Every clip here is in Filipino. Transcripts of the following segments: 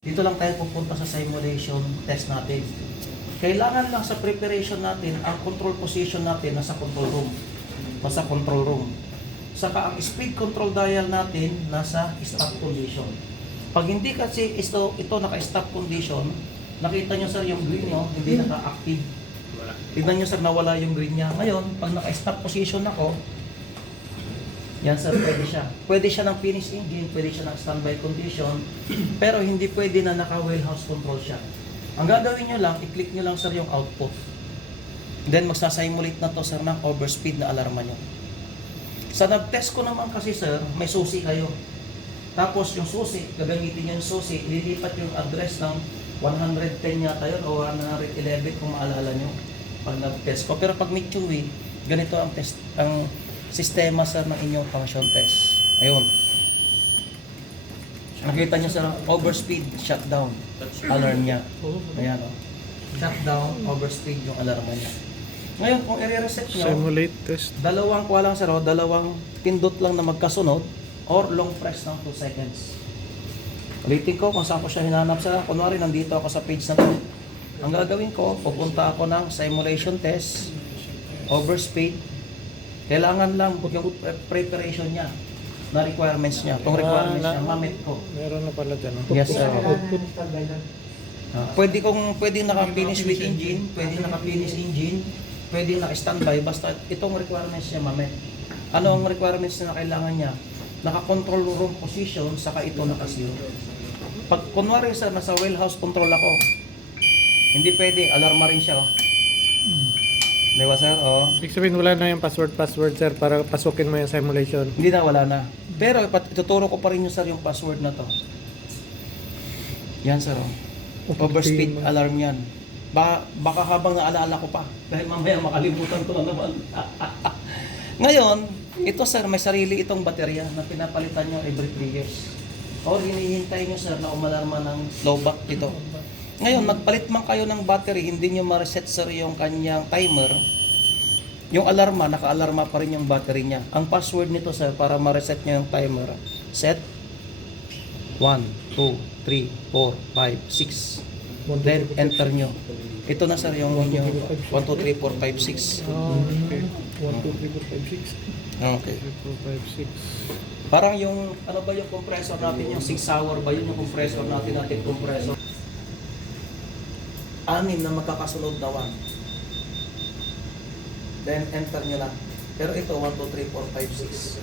Dito lang tayo pupunta sa simulation test natin. Kailangan lang sa preparation natin, ang control position natin nasa control room. Nasa control room. Saka ang speed control dial natin nasa stop condition. Pag hindi kasi ito naka-stop condition, nakita nyo sir yung green nyo, hindi naka-active. Tignan nyo sir, nawala yung green niya. Ngayon, pag naka-stop position ako, yan sir, pwede siya. Pwede siya ng finish engine, pwede siya ng standby condition, pero hindi pwede na naka-wheelhouse control siya. Ang gagawin nyo lang, i-click nyo lang sir yung output. Then magsasimulate na to sir ng overspeed na alarma nyo. Sa nag-test ko naman kasi sir, may susi kayo. Tapos yung susi, gagamitin nyo yung susi, ililipat yung address ng 110 yata yun o 111 kung maalala nyo pag nag-test ko. Pero pag may QE, ganito ang test, ang sistema sir ng inyong function test. Ayun. Nakita nyo sir, overspeed, shutdown, alarm niya. Ayan o. Shutdown, overspeed yung alarm niya. Ngayon, kung i-reset nyo, simulate test. dalawang pindot lang na magkasunod or long press ng 2 seconds. Ulitin ko kung saan ko siya hinanap sa, kunwari nandito ako sa page na to. Ang gagawin ko, pupunta ako ng simulation test, overspeed. Kailangan lang yung preparation niya na requirements niya. Itong requirements niya, mamit ko. Meron na pala dyan. Yes sir. Pwede naka-finish with engine, pwede naka-finish engine, pwede naka-standby, basta itong requirements niya mamit. Ano ang requirements na kailangan niya? Naka-control room position, saka ito naka-zero. Pag kunwari sir, nasa wheelhouse control ako, hindi pwede, alarma rin siya. Di ba sir? Oh. Ibig sabihin wala na yung password sir para pasukin mo yung simulation. Hindi na, wala na. Pero ituturo ko pa rin yung sir yung password na to. Yan sir. Oh. Overspeed alarm yan. Baka habang naalala ko pa. Dahil mamaya makalimutan ko na naman. Ngayon, ito sir, may sarili itong baterya na pinapalitan nyo every 3 years. O hinihintay nyo sir na umalarma ng low back ito. Ngayon, magpalit man kayo ng battery, hindi nyo ma-reset sir yung kanyang timer. Yung alarma, naka-alarma pa rin yung battery niya. Ang password nito sir, para ma-reset nyo yung timer, set 1, 2, 3, 4, 5, 6. Then, enter nyo. Ito na sir yung 1, 2, 3, 4, 5, 6. Okay. 1, 2, 3, 4, 5, 6. Okay. 3, 4, 5, 6. Parang yung, ano ba yung compressor natin, yung 6 hour ba yun yung compressor natin, compressor? 6 na magkakasunod na 1. Then, enter nyo lang. Pero ito, 1, 2, 3, 4, 5, 6.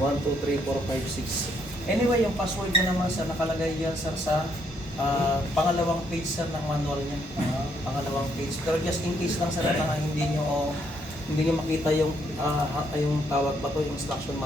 1, 2, 3, 4, 5, 6. Anyway, yung password nyo naman sa nakalagay yan sir sa pangalawang page sir ng manual niya. Pangalawang page. Pero just in case lang sir na hindi nyo makita yung tawag ba to, yung instruction manual.